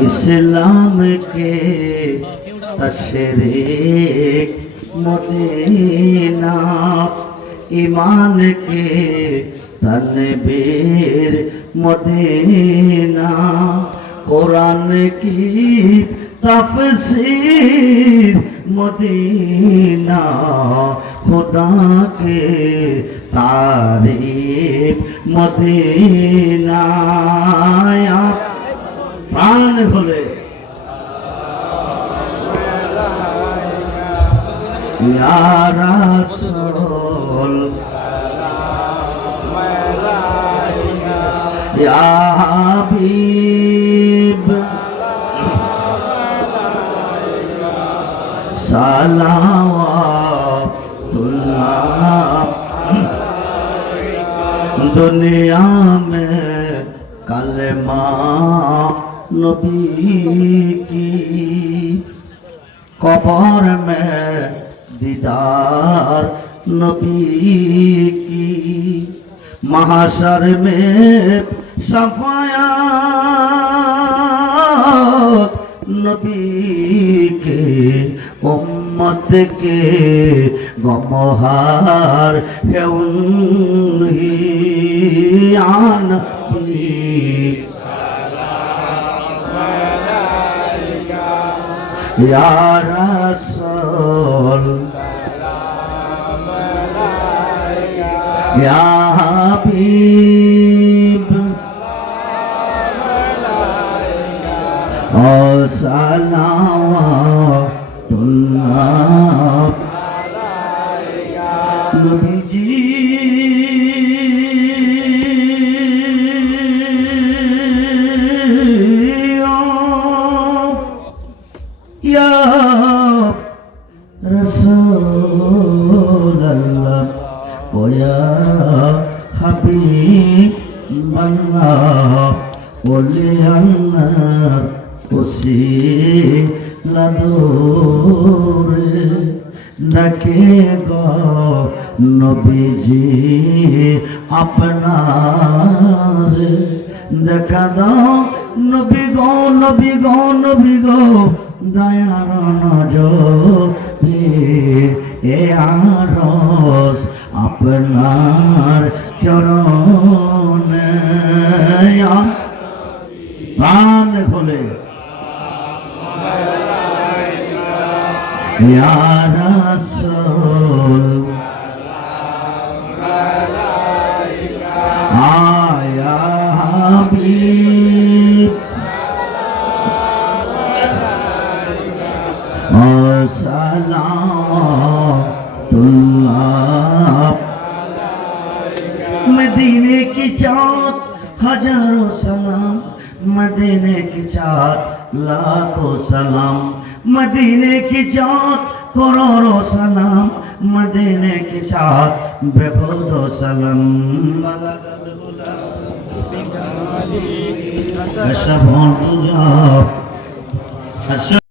इस्लाम के तशरीक मदीना, ईमान के तनवीर मदीना, कुरान की तफसीर मदीना, खुदा के तारीफ मदीना। प्राण भोले या रसूल या हबीब सलावतुल्लाह। दुनिया में कलमा नबी की, कब्र में दीदार नबी की, महशर में शफाअत नबी के, उम्मत के गमहार है उन्हीं नबी। या रसूल या हबीब और सलावतुल्लाह। नबी जी या रसूल अल्लाह ओ या हबीब अल्लाह, बोले अल्लाह उसी लदोरे डके गो नबी जी अपनार। দেখা দাও নবী গো নবী গো নবী গো, দয়ার নজরে এ আরশ আপনার চরণে। প্রাণ খোলে ইয়া রাসূল আয়া হাবিব और सलावतुल्लाह। मदीने की चाँद हजारों सलाम, मदीने की चाँद लाखों सलाम, मदीने की चाँद करोड़ों सलाम, मदीने की चाँद बेखुदो सलाम। ऐसा